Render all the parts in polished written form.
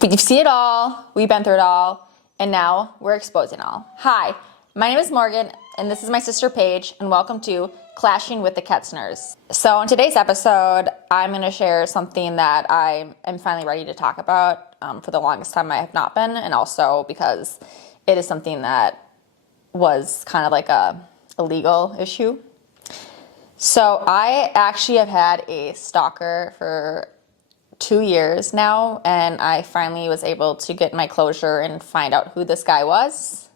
We've seen it all, we've been through it all, and now we're exposing it all. Hi, my name is Morgan, and this is my sister Paige, and welcome to Clashing with the Ketzner's. So in today's episode, I'm going to share something that I am finally ready to talk about. For the longest time I have not been, and also because it is something that was kind of like a legal issue. So I actually have had a stalker for 2 years now, and I finally was able to get my closure and find out who this guy was.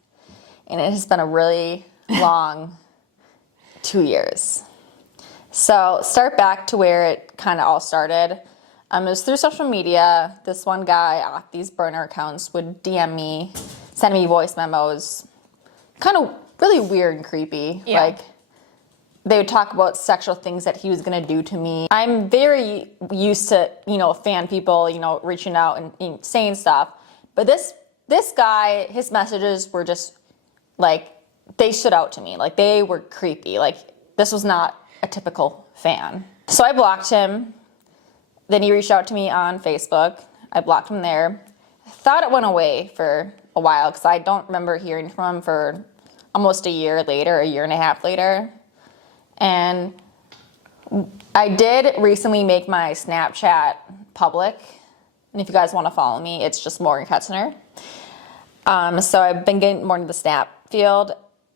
And it has been a really long 2 years. So start back to where it kind of all started. It was through social media. This one guy off these burner accounts would DM me, send me voice memos, kind of really weird and creepy. Yeah. Like, they would talk about sexual things that he was going to do to me. I'm very used to, fan people, reaching out and saying stuff. But this guy, his messages were just, like, they stood out to me. Like, they were creepy. Like, this was not a typical fan. So I blocked him. Then he reached out to me on Facebook. I blocked him there. I thought it went away for a while because I don't remember hearing from him for almost a year later, a year and a half later. And I did recently make my Snapchat public. And if you guys want to follow me, it's just Morgan Ketzner. So I've been getting more into the Snap field.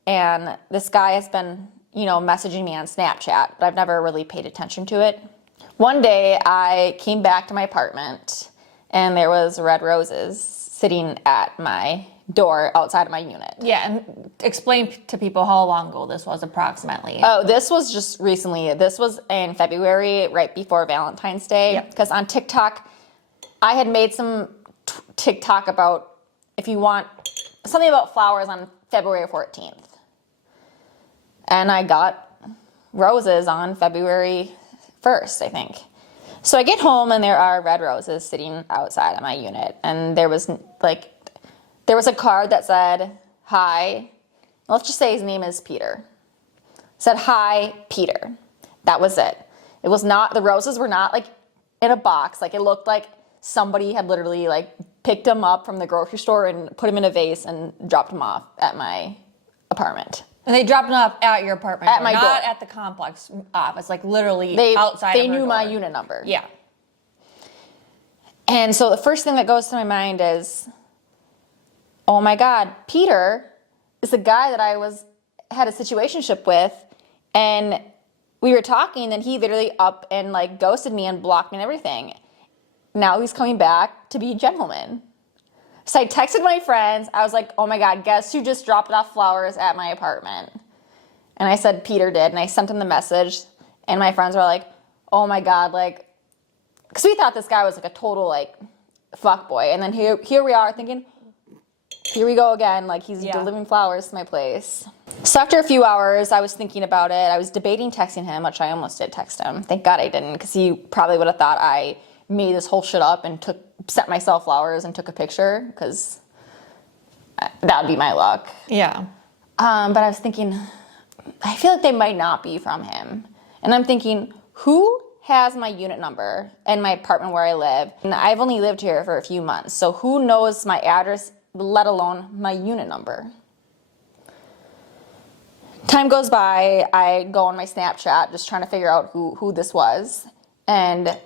And this guy has been, messaging me on Snapchat, but I've never really paid attention to it. One day I came back to my apartment and there was red roses sitting at my door outside of my unit. Yeah, and explain to people how long ago this was approximately. Oh, this was just recently. This was in February, right before Valentine's Day. Because on TikTok, I had made some TikTok about if you want something about flowers on February 14th. And I got roses on February 1st, I think. So I get home and there are red roses sitting outside of my unit. And there was a card that said, hi. Let's just say his name is Peter. It said, hi, Peter. That was it. It was not, the roses were not like in a box. Like, it looked like somebody had literally like picked them up from the grocery store and put them in a vase and dropped them off at my apartment. And they dropped it off at your apartment, At my not door. at the complex office, like literally outside They of her knew my door. unit number. Yeah. And so the first thing that goes through my mind is, oh my God, Peter is the guy that I had a situationship with, and we were talking, and he literally up and like ghosted me and blocked me and everything. Now he's coming back to be a gentleman. So I texted my friends. I was like, oh my God, guess who just dropped off flowers at my apartment? And I said, Peter did, and I sent him the message, and my friends were like, oh my God, like, because we thought this guy was like a total like fuckboy, and then here we are thinking, here we go again, like he's delivering flowers to my place. So after a few hours, I was thinking about it. I was debating texting him, which I almost did text him. Thank God I didn't, because he probably would have thought I made this whole shit up and sent myself flowers and took a picture, because that would be my luck. Yeah. But I was thinking, I feel like they might not be from him. And I'm thinking, who has my unit number and my apartment where I live? And I've only lived here for a few months, so who knows my address, let alone my unit number? Time goes by, I go on my Snapchat just trying to figure out who this was. And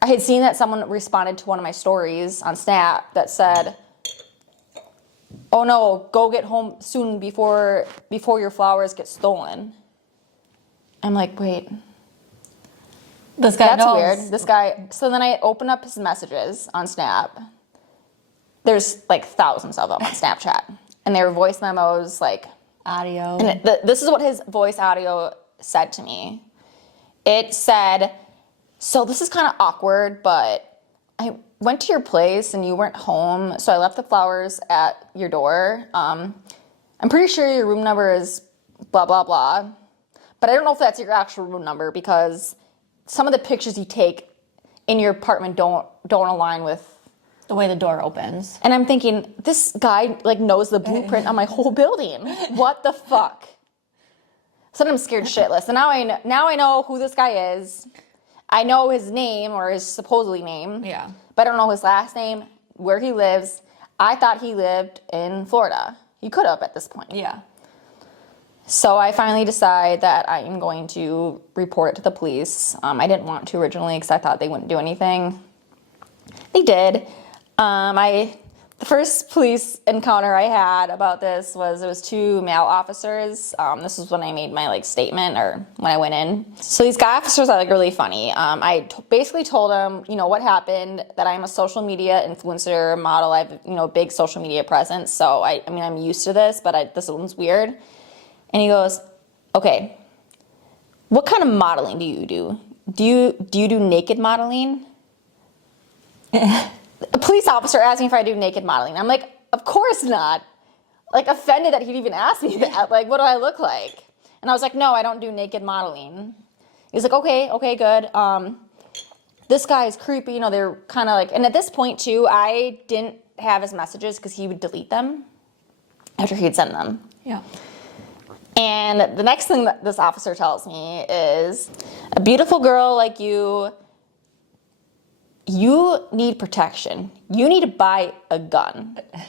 I had seen that someone responded to one of my stories on Snap that said, oh no, go get home soon before your flowers get stolen. I'm like, wait. This guy That's knows. weird. This guy. So then I open up his messages on Snap. There's like thousands of them on Snapchat. And they were voice memos, like Audio. And this is what his voice audio said to me. It said, so this is kind of awkward, but I went to your place and you weren't home, so I left the flowers at your door. I'm pretty sure your room number is blah, blah, blah. But I don't know if that's your actual room number, because some of the pictures you take in your apartment don't align with the way the door opens. And I'm thinking, this guy like knows the blueprint on my whole building. What the fuck? So then I'm scared shitless. And now I know who this guy is. I know his name, or his supposedly name. Yeah. But I don't know his last name, where he lives. I thought he lived in Florida. He could have at this point. Yeah. So I finally decide that I am going to report it to the police. I didn't want to originally because I thought they wouldn't do anything. They did. The first police encounter I had about this was, it was two male officers. This was when I made my statement, or when I went in. So these guy officers are really funny. Basically told them, what happened, that I'm a social media influencer model. I have, a big social media presence. So I'm used to this, but this one's weird. And he goes, okay, what kind of modeling do you do? Do you do naked modeling? A police officer asked me if I do naked modeling. I'm like, of course not. Offended that he'd even ask me that. What do I look like? And I was like, no, I don't do naked modeling. He's like, okay, good. This guy is creepy. They're kind of and at this point too, I didn't have his messages because he would delete them after he'd send them. Yeah. And the next thing that this officer tells me is, a beautiful girl like you need protection. You need to buy a gun. And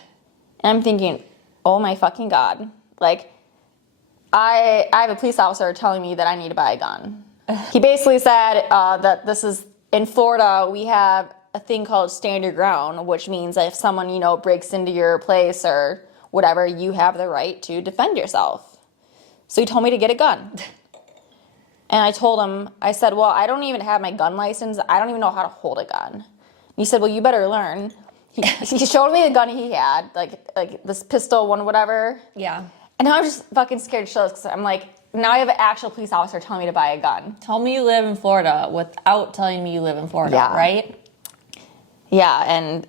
I'm thinking, oh my fucking God. I have a police officer telling me that I need to buy a gun. He basically said that this is, in Florida, we have a thing called stand your ground, which means that if someone, breaks into your place or whatever, you have the right to defend yourself. So he told me to get a gun. And I told him, I said, well, I don't even have my gun license. I don't even know how to hold a gun. And he said, well, you better learn. He showed me the gun he had, like this pistol one, whatever. Yeah. And now I'm just fucking scared to show this because I'm like, now I have an actual police officer telling me to buy a gun. Tell me you live in Florida without telling me you live in Florida, right? Yeah, and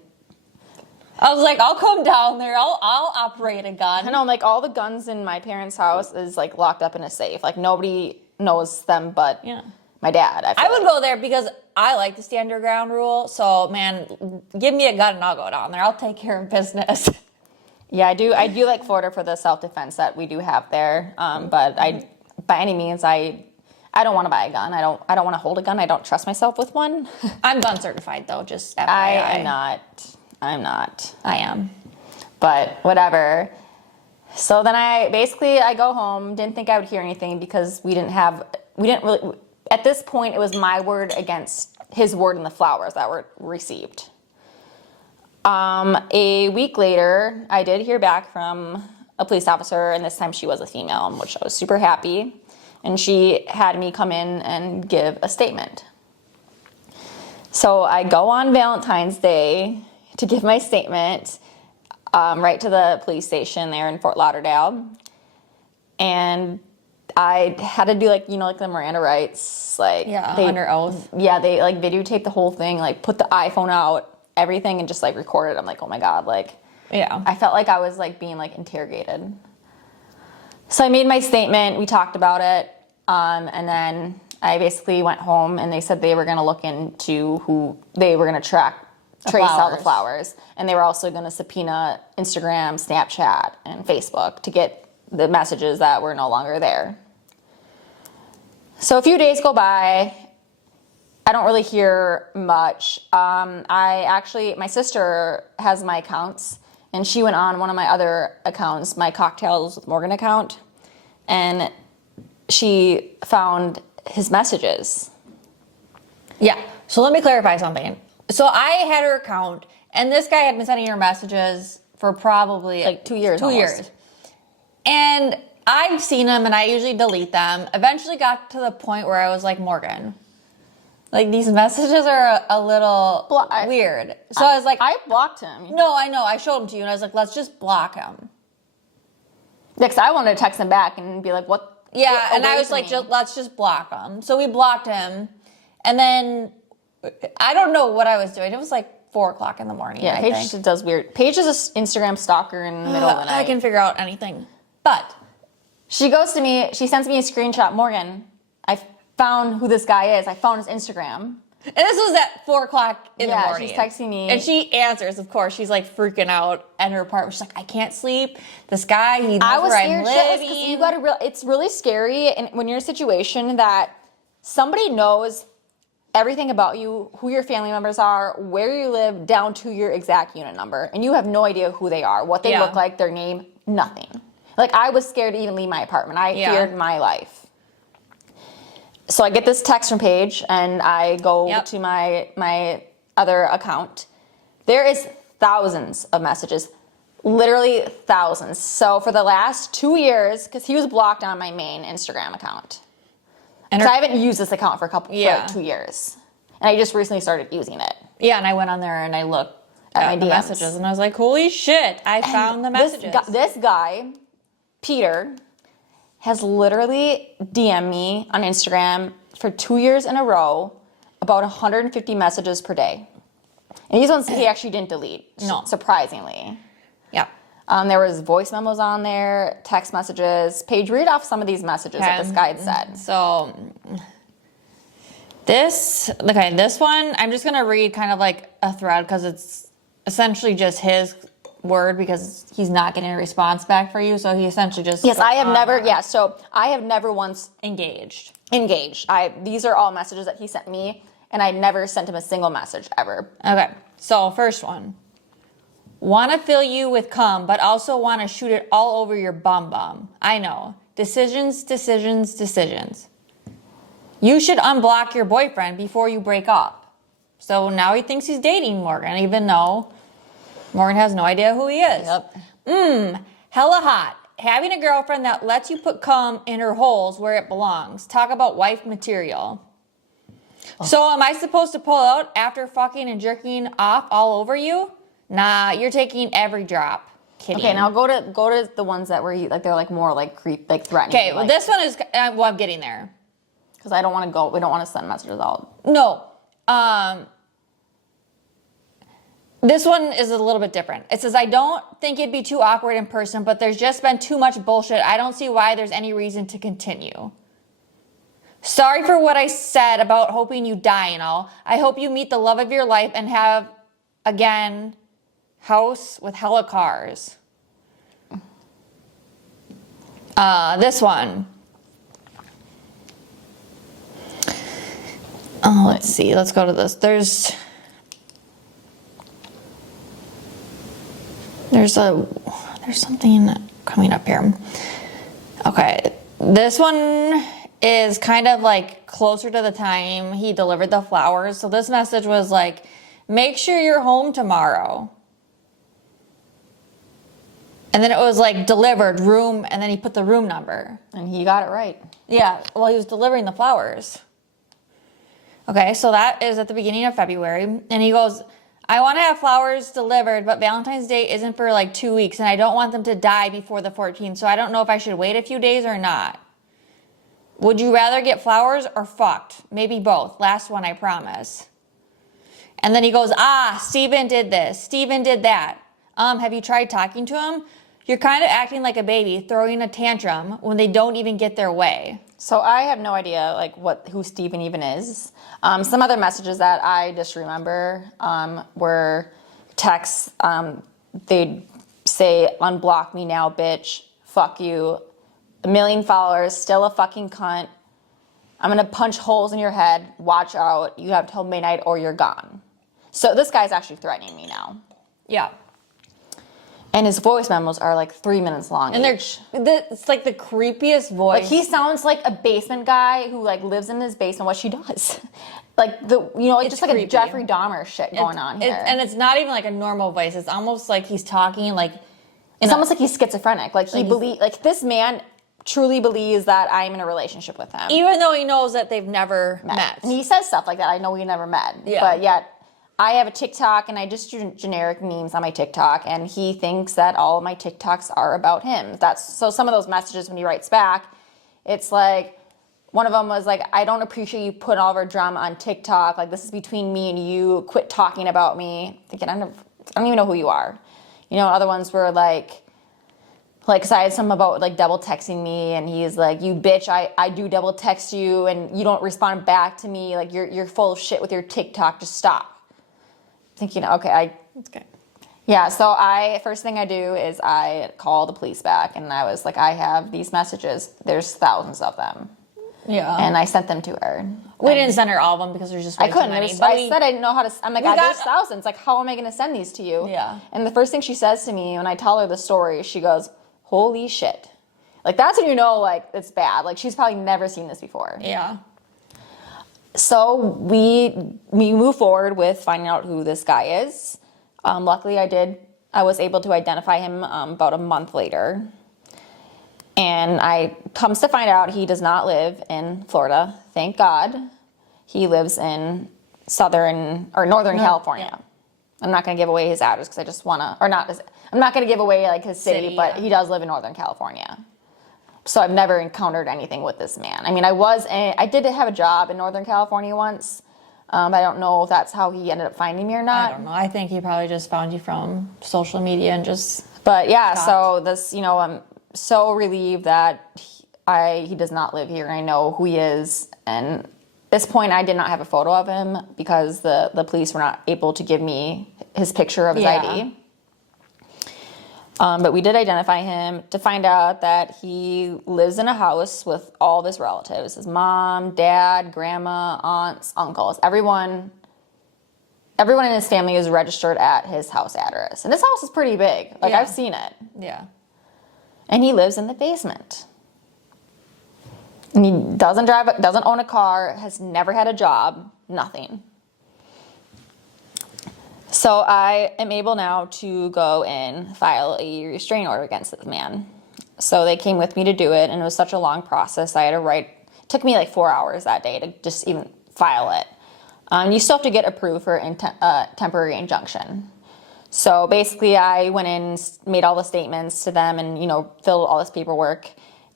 I was like, I'll come down there. I'll operate a gun. I know, all the guns in my parents' house is locked up in a safe. Nobody knows them but my dad. I would go there because I like the stand your ground rule. So, man, give me a gun and I'll go down there. I'll take care of business. Yeah, I do like Florida for the self-defense that we do have there. But by any means, I don't want to buy a gun. I don't want to hold a gun. I don't trust myself with one. I'm gun certified though, just FYI. I'm not. I am. But whatever. So then I go home, didn't think I would hear anything because we didn't really, at this point, it was my word against his word in the flowers that were received. A week later, I did hear back from a police officer, and this time she was a female, which I was super happy. And she had me come in and give a statement. So I go on Valentine's Day to give my statement, right to the police station there in Fort Lauderdale. And I had to do the Miranda rights, under oath. Yeah, they videotape the whole thing, put the iPhone out, everything, and just record it. I'm like, oh my God, yeah. I felt like I was being interrogated. So I made my statement, we talked about it, and then I basically went home and they said they were gonna look into who they were gonna trace all the flowers. And they were also gonna subpoena Instagram, Snapchat, and Facebook to get the messages that were no longer there. So a few days go by. I don't really hear much. My sister has my accounts, and she went on one of my other accounts, my Cocktails with Morgan account, and she found his messages. Yeah. So let me clarify something. So I had her account, and this guy had been sending her messages for probably 2 years. 2 years. And I've seen them, and I usually delete them. Eventually got to the point where I was like, Morgan, these messages are a little weird. So I was like, I blocked him. No, I know. I showed them to you, and I was like, let's just block him. Yeah, because I wanted to text him back and be like, what? Yeah, and I was like, let's just block him. So we blocked him, and then I don't know what I was doing. It was 4 o'clock in the morning. Yeah, Paige just does weird. Paige is an Instagram stalker in the middle of the night. I can figure out anything. But she goes to me, she sends me a screenshot. Morgan, I found who this guy is. I found his Instagram. And this was at 4 o'clock in the morning. Yeah, she's texting me. And she answers, of course. She's freaking out in her apartment. She's like, I can't sleep. This guy, he knows where I'm living. You gotta it's really scary, and when you're in a situation that somebody knows everything about you, who your family members are, where you live, down to your exact unit number. And you have no idea who they are, what they look like, their name, nothing. Like, I was scared to even leave my apartment. I feared my life. So I get this text from Paige, and I go to my other account. There is thousands of messages. Literally thousands. So for the last 2 years, because he was blocked on my main Instagram account. And I haven't used this account for for like 2 years. And I just recently started using it. Yeah, and I went on there and I looked at the messages and I was like, holy shit, I found the messages. This guy, Peter, has literally DM'd me on Instagram for 2 years in a row about 150 messages per day. And these ones he actually didn't delete, surprisingly. Yeah. There was voice memos on there, text messages. Paige, read off some of these messages that this guy had said. So this one, I'm just going to read kind of like a thread because it's essentially just his word because he's not getting a response back for you. So he essentially just... Yes, I have never once... Engaged. These are all messages that he sent me, and I never sent him a single message ever. Okay, so first one. Want to fill you with cum, but also want to shoot it all over your bum bum. I know. Decisions. You should unblock your boyfriend before you break up. So now he thinks he's dating Morgan, even though Morgan has no idea who he is. Yep. Hella hot. Having a girlfriend that lets you put cum in her holes where it belongs. Talk about wife material. Oh. So am I supposed to pull out after fucking and jerking off all over you? Nah, you're taking every drop. Kidding. Okay, now go to the ones that were like they're like more like creep, like threatening. Okay, well this one is I'm getting there because I don't want to go. We don't want to send messages out. No, this one is a little bit different. It says I don't think it'd be too awkward in person, but there's just been too much bullshit. I don't see why there's any reason to continue. Sorry for what I said about hoping you die and all. I hope you meet the love of your life and have again. House with hella cars. This one. Oh, let's see. Let's go to this. There's something coming up here. Okay. This one is kind of like closer to the time he delivered the flowers. So this message was like, make sure you're home tomorrow. And then it was like delivered room, and then he put the room number. And he got it right. Yeah, well, he was delivering the flowers. Okay, so that is at the beginning of February. And he goes, I want to have flowers delivered, but Valentine's Day isn't for like 2 weeks, and I don't want them to die before the 14th, so I don't know if I should wait a few days or not. Would you rather get flowers or fucked? Maybe both. Last one, I promise. And then he goes, Steven did this. Steven did that. Have you tried talking to him? You're kind of acting like a baby, throwing a tantrum when they don't even get their way. So I have no idea like who Steven even is. Some other messages that I just remember were texts. They'd say, unblock me now, bitch. Fuck you. 1 million followers, still a fucking cunt. I'm going to punch holes in your head. Watch out. You have till midnight or you're gone. So this guy's actually threatening me now. Yeah. And his voice memos are like 3 minutes long. And it's like the creepiest voice. Like he sounds like a basement guy who like lives in his basement. What she does, like it's just like creepy. A Jeffrey Dahmer shit going on here. And it's not even like a normal voice. It's almost like he's talking like. It's almost like he's schizophrenic. Like this man truly believes that I'm in a relationship with him, even though he knows that they've never met. And he says stuff like that. I know we never met, but yet. I have a TikTok, and I just do generic memes on my TikTok, and he thinks that all of my TikToks are about him. So some of those messages when he writes back, it's like, one of them was like, I don't appreciate you putting all of our drama on TikTok. Like, this is between me and you. Quit talking about me. Thinking, I don't even know who you are. Other ones were like, because I had some about like double texting me, and he's like, you bitch, I do double text you, and you don't respond back to me. Like, you're full of shit with your TikTok. Just stop. Thinking, okay. Yeah, so first thing I do is I call the police back, and I was like, I have these messages. There's thousands of them. Yeah. And I sent them to her. We didn't send her all of them because there's just way I couldn't. too many. I said I didn't know how to. I'm like, We there's got- thousands. Like, how am I going to send these to you? Yeah. And the first thing she says to me when I tell her the story, she goes, "Holy shit!" Like, that's when you know, like, it's bad. Like, she's probably never seen this before. Yeah. So we move forward with finding out who this guy is. Luckily, I was able to identify him about a month later. And I comes to find out he does not live in Florida. Thank God. He lives in Northern California. Yeah. I'm not going to give away his address because I just want to, or not, I'm not going to give away like his city, but yeah. he does live in Northern California. So I've never encountered anything with this man. I mean, I did have a job in Northern California once. I don't know if that's how he ended up finding me or not. I don't know. I think he probably just found you from social media and just. But yeah, stopped. so this, I'm so relieved that he does not live here and I know who he is. And at this point, I did not have a photo of him because the police were not able to give me his picture of his ID. But we did identify him to find out that he lives in a house with all of his relatives, his mom, dad, grandma, aunts, uncles, everyone in his family is registered at his house address. And this house is pretty big. Like, Yeah. I've seen it. Yeah. And he lives in the basement. And he doesn't own a car, has never had a job, nothing. So I am able now to go and file a restraining order against this man. So they came with me to do it, and it was such a long process. It took me like 4 hours that day to just even file it. You still have to get approved for temporary injunction. So basically I went in, made all the statements to them and, filled all this paperwork.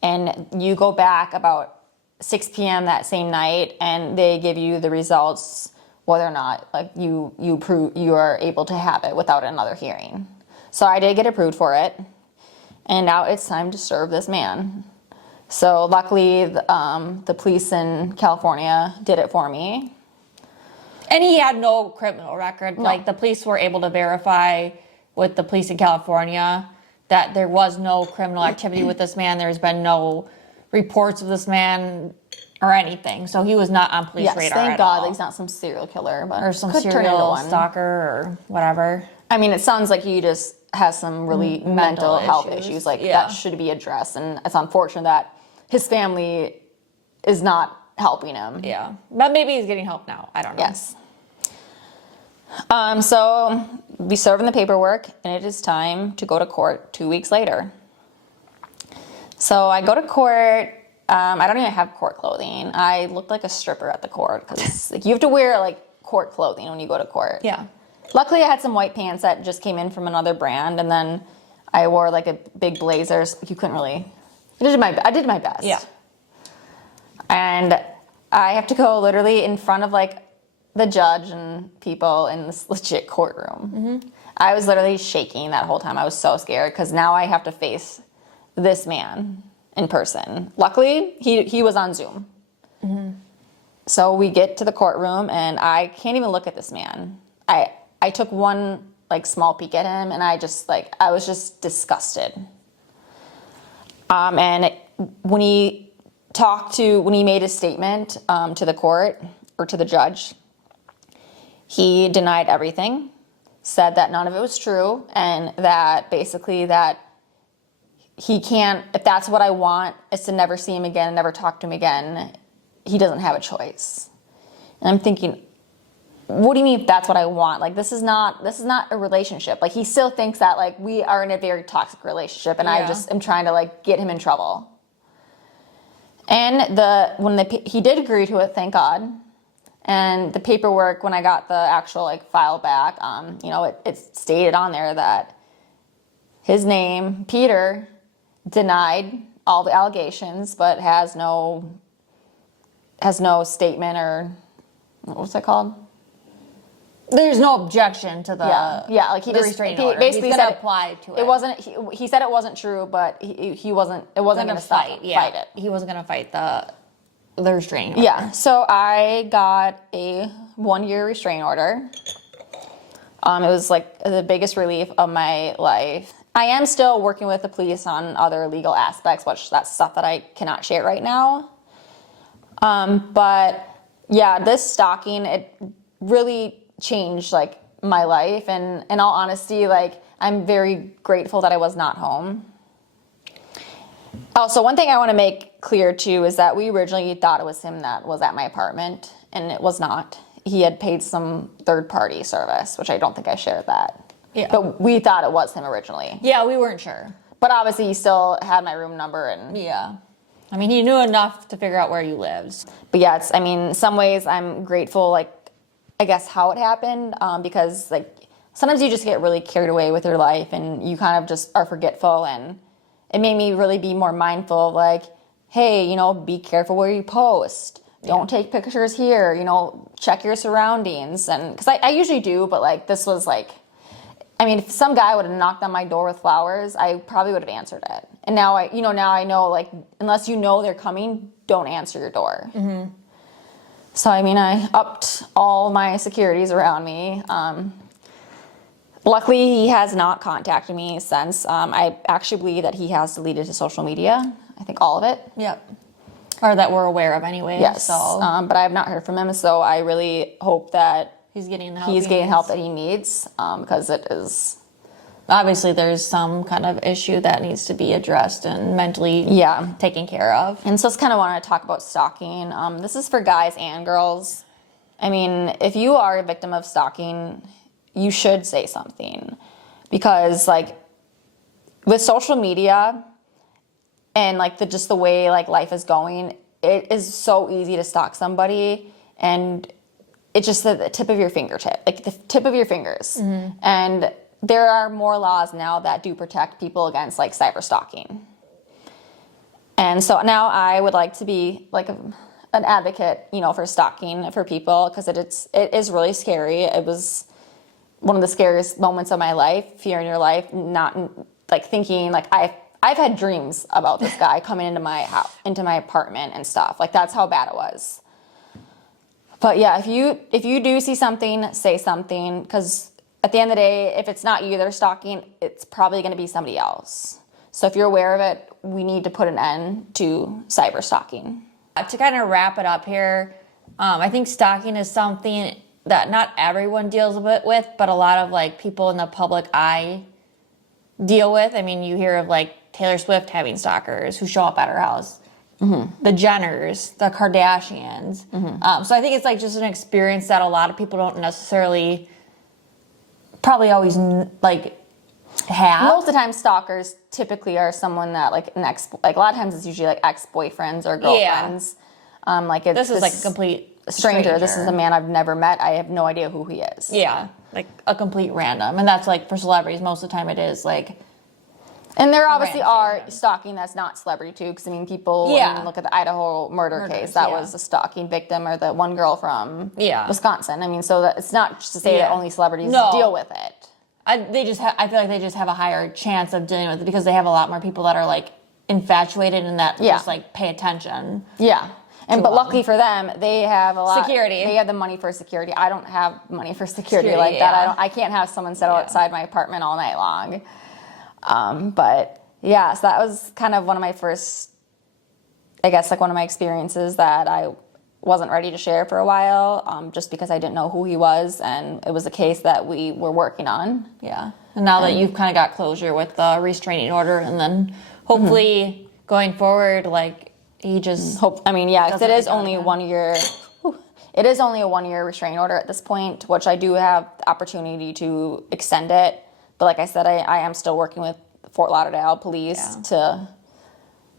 And you go back about 6 p.m. that same night and they give you the results whether or not like you are able to have it without another hearing. So I did get approved for it. And now it's time to serve this man. So luckily the police in California did it for me. And he had no criminal record. No. Like, the police were able to verify with the police in California that there was no criminal activity with this man. There's been no reports of this man or anything. So he was not on police radar thank at God all. he's not some serial killer, but Or some could turn into serial one. stalker or whatever. I mean, it sounds like he just has some really mental health issues. Like, Yeah. that should be addressed. And it's unfortunate that his family is not helping him. Yeah. But maybe he's getting help now. I don't know. Yes. So we serve in the paperwork, and it is time to go to court 2 weeks later. So I go to court. I don't even have court clothing. I looked like a stripper at the court because like, you have to wear like court clothing when you go to court. Yeah. Luckily, I had some white pants that just came in from another brand, and then I wore like a big blazer. So you couldn't really. I did my best. Yeah. And I have to go literally in front of like the judge and people in this legit courtroom. Mm-hmm. I was literally shaking that whole time. I was so scared because now I have to face this man in person. Luckily, he was on Zoom. Mm-hmm. So we get to the courtroom and I can't even look at this man. I took one like small peek at him and I was just disgusted. And when he made a statement to the court or to the judge, he denied everything, said that none of it was true, and that basically that he can't, if that's what I want, is to never see him again, never talk to him again, he doesn't have a choice. And I'm thinking, what do you mean if that's what I want? Like, this is not a relationship. Like, he still thinks that, like, we are in a very toxic relationship, and I just am trying to, like, get him in trouble. And he did agree to it, thank God. And the paperwork, when I got the actual like file back, it stated on there that his name, Peter, denied all the allegations, but has no statement or what's that called? There's no objection to the like he restraining order. basically He's said gonna apply to it. It wasn't. He said it wasn't true, but he wasn't. It wasn't going to fight it. He wasn't going to fight the restraining order. Yeah. So I got a 1-year restraining order. It was like the biggest relief of my life. I am still working with the police on other legal aspects, which that's stuff that I cannot share right now. But yeah, this stalking, it really changed like my life. And in all honesty, like I'm very grateful that I was not home. Also, one thing I want to make clear too is that we originally thought it was him that was at my apartment, and it was not. He had paid some third-party service, which I don't think I shared that. Yeah. But we thought it was him originally. Yeah, we weren't sure. But obviously he still had my room number and... Yeah. I mean, he knew enough to figure out where you lived. But yeah, it's, I mean, in some ways I'm grateful, like, I guess how it happened, because like sometimes you just get really carried away with your life and you kind of just are forgetful, and it made me really be more mindful of like, hey, you know, be careful where you post. Don't take pictures here, you know, check your surroundings. And because I usually do, but like this was like, I mean, if some guy would have knocked on my door with flowers, I probably would have answered it. And now I know like, unless you know they're coming, don't answer your door. Mm-hmm. So, I mean, I upped all my securities around me. Luckily, he has not contacted me since. I actually believe that he has deleted his social media. I think all of it. Yep. Or that we're aware of anyway. Yes. So. But I have not heard from him, so I really hope that he's getting the help help that he needs, because it is... Obviously, there's some kind of issue that needs to be addressed and mentally taken care of. And so I just kind of want to talk about stalking. This is for guys and girls. I mean, if you are a victim of stalking, you should say something. Because, like, with social media and, like, just the way, like, life is going, it is so easy to stalk somebody, and it's just the tip of your fingertip, like, the tip of your fingers. Mm-hmm. And there are more laws now that do protect people against like cyber stalking. And so now I would like to be like an advocate, you know, for stalking for people, because it is really scary. It was one of the scariest moments of my life, fear in your life, not like thinking like I've had dreams about this guy coming into my house, into my apartment and stuff. Like that's how bad it was. But yeah, if you do see something, say something, because at the end of the day, if it's not you they're stalking, it's probably going to be somebody else. So if you're aware of it, we need to put an end to cyber stalking. To kind of wrap it up here, I think stalking is something that not everyone deals with, but a lot of like people in the public eye deal with. I mean, you hear of like Taylor Swift having stalkers who show up at her house. Mm-hmm. The Jenners, the Kardashians. Mm-hmm. So I think it's like just an experience that a lot of people don't necessarily probably always like have. Most of the time stalkers typically are someone that like a lot of times it's usually like ex-boyfriends or girlfriends. Yeah. Like this is like a complete stranger. This is a man I've never met. I have no idea who he is. Yeah, like a complete random. And that's like for celebrities, most of the time it is like. And there obviously are stalking that's not celebrity too, because I mean people, I mean, look at the Idaho murder case, that was a stalking victim, or the one girl from Wisconsin. I mean, so that it's not just to say that only celebrities deal with it. I feel like they just have a higher chance of dealing with it because they have a lot more people that are like infatuated and that just like pay attention. Yeah. But luckily for them, they have a lot security. They have the money for security. I don't have money for security like that. I can't have someone sit outside my apartment all night long. But yeah, so that was kind of one of my first, I guess, like one of my experiences that I wasn't ready to share for a while, just because I didn't know who he was, and it was a case that we were working on. Yeah. And now that you've kind of got closure with the restraining order, and then hopefully going forward, like he just I mean, yeah, because it is only 1 year. It is only a 1 year restraining order at this point, which I do have the opportunity to extend it. But like I said, I am still working with Fort Lauderdale police to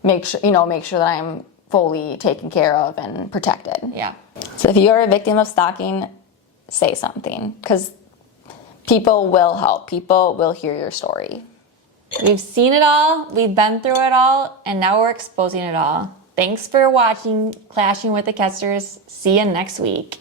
make sure that I'm fully taken care of and protected. Yeah. So if you're a victim of stalking, say something, because people will help. People will hear your story. We've seen it all, we've been through it all, and now we're exposing it all. Thanks for watching Clashing with the Kesters. See you next week.